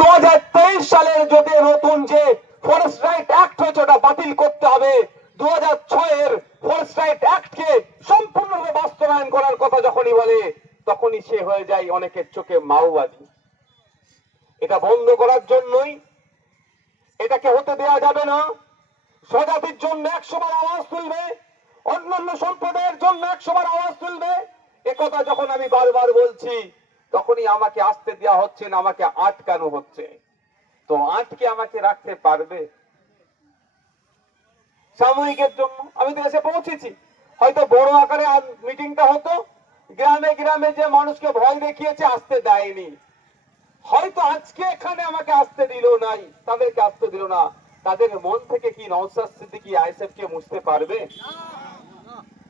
দু সালের যদি নতুন যে ফরেস্ট রাইট অ্যাক্ট হয়েছে ওটা বাতিল করতে হবে দু হাজার ছয়ের ফরেস্ট রাইট অ্যাক্টকে সম্পূর্ণরূপে বাস্তবায়ন করার কথা যখনই বলে তখনই সে হয়ে যায় অনেকের চোখে মাওবাদী এটা বন্ধ করার জন্যই এটাকে হতে দেওয়া যাবে না স্বজাতির জন্য একসময় আওয়াজ তুলবে অন্যান্য সম্প্রদায়ের জন্য একসময় আওয়াজ তুলবে একথা যখন আমি বারবার বলছি তখনই আমাকে আসতে দেওয়া হচ্ছে না আমাকে আটকানো হচ্ছে তো আটকে আমাকে রাখতে পারবে সাময়িকের জন্য আমি তো এসে পৌঁছেছি হয়তো বড় আকারে মিটিংটা হতো গ্রামে গ্রামে যে মানুষকে ভয় দেখিয়েছে আসতে দেয়নি হয়তো আজকে এখানে আমাকে আসতে দিল নাই তাদেরকে আসতে দিল না তাদের মন থেকে কি নওসাদ সিদ্দিকি আইএসএফ মুছতে পারবে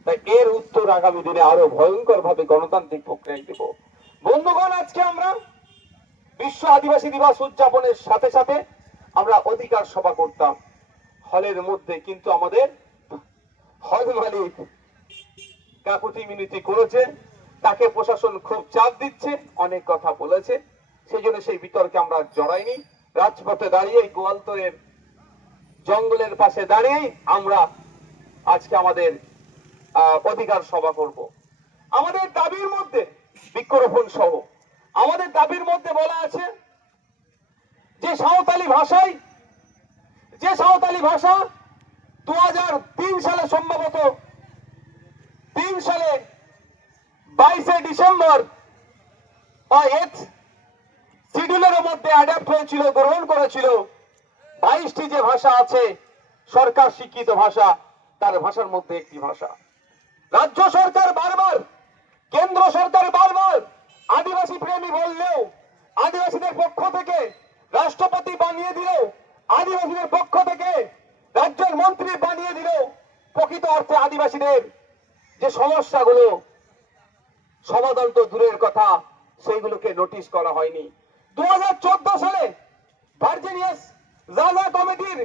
তাই এর উত্তর আগামী দিনে আরো ভয়ঙ্কর ভাবে গণতান্ত্রিক প্রক্রিয়ায় দেবো বিশ্ব আদিবাসী দিবস উদযাপনের সাথে সাথে আমরা অধিকার সভা করতাম হলের মধ্যে কিন্তু আমাদের হল মালিক কাকুতি মিনতি করেছে তাকে প্রশাসন খুব চাপ দিচ্ছে অনেক কথা বলেছে সেই জন্য সেই বিতর্কে আমরা জড়াইনি রাজপথে দাঁড়িয়ে গোয়ালতরের জঙ্গলের পাশে দাঁড়িয়েই আমরা আজকে আমাদের অধিকার সভা করব আমাদের দাবির মধ্যে বৃক্ষরোপণ সহ আমাদের দাবির মধ্যে বলা আছে যে সাঁওতালি ভাষায় যে সাঁওতালি ভাষা দু সালে সম্ভবত তিন সালে বাইশে ডিসেম্বর বা এথ শিডিউলের মধ্যে অ্যাডাপ্ট হয়েছিল গ্রহণ করেছিল বাইশটি যে ভাষা আছে সরকার শিক্ষিত ভাষা তার ভাষার মধ্যে একটি ভাষা রাজ্য সরকার বারবার কেন্দ্র সরকার বারবার আদিবাসী প্রেমী বললেও আদিবাসীদের পক্ষ থেকে রাষ্ট্রপতি বানিয়ে দিল আদিবাসীদের পক্ষ থেকে রাজ্যের মন্ত্রী বানিয়ে দিল প্রকৃত অর্থে আদিবাসীদের যে সমস্যাগুলো সমাধান তো দূরের কথা সেইগুলোকে নোটিশ করা হয়নি দু সালে ভার্জিনিয়াস জাজা কমিটির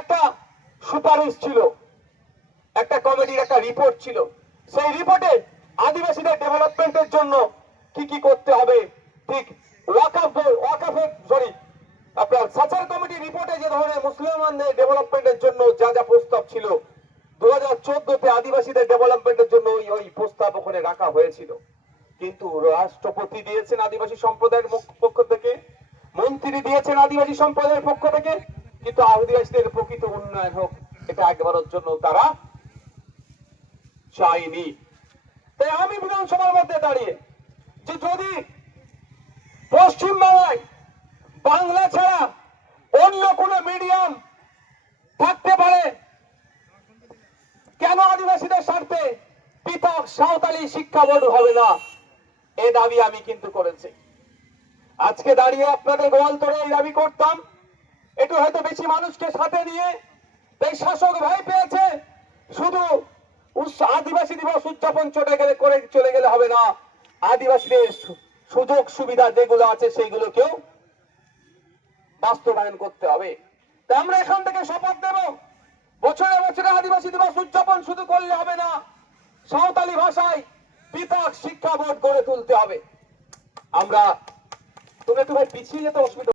একটা সুপারিশ ছিল একটা কমিটির একটা রিপোর্ট ছিল সেই রিপোর্টে আদিবাসীদের ডেভেলপমেন্টের জন্য কি কি করতে হবে ঠিক রাষ্ট্রপতি দিয়েছেন আদিবাসী সম্প্রদায়ের পক্ষ থেকে মন্ত্রী দিয়েছেন আদিবাসী সম্প্রদায়ের পক্ষ থেকে কিন্তু আদিবাসীদের প্রকৃত উন্নয়ন হোক এটা একবারের জন্য তারা চাইনি তাই আমি বিধানসভার মধ্যে দাঁড়িয়ে যে যদি পশ্চিমবাংলায় বাংলা ছাড়া অন্য কোন মিডিয়াম থাকতে পারে কেন আদিবাসীদের স্বার্থে পৃথক সাঁওতালি শিক্ষা বোর্ড হবে না এ দাবি আমি কিন্তু করেছি আজকে দাঁড়িয়ে আপনাদের গোয়াল তোরে এই দাবি করতাম একটু হয়তো বেশি মানুষকে সাথে নিয়ে তাই শাসক ভাই পেয়েছে শুধু আদিবাসী দিবস উদযাপন চলে গেলে করে চলে গেলে হবে না আদিবাসীদের সুযোগ সুবিধা যেগুলো আছে সেইগুলোকেও বাস্তবায়ন করতে হবে তা আমরা এখান থেকে শপথ দেব বছরে বছরে আদিবাসী দিবস উদযাপন শুধু করলে হবে না সাঁওতালি ভাষায় পৃথক শিক্ষা বোর্ড গড়ে তুলতে হবে আমরা তুমি তুমি ভাই পিছিয়ে যেতে অসুবিধা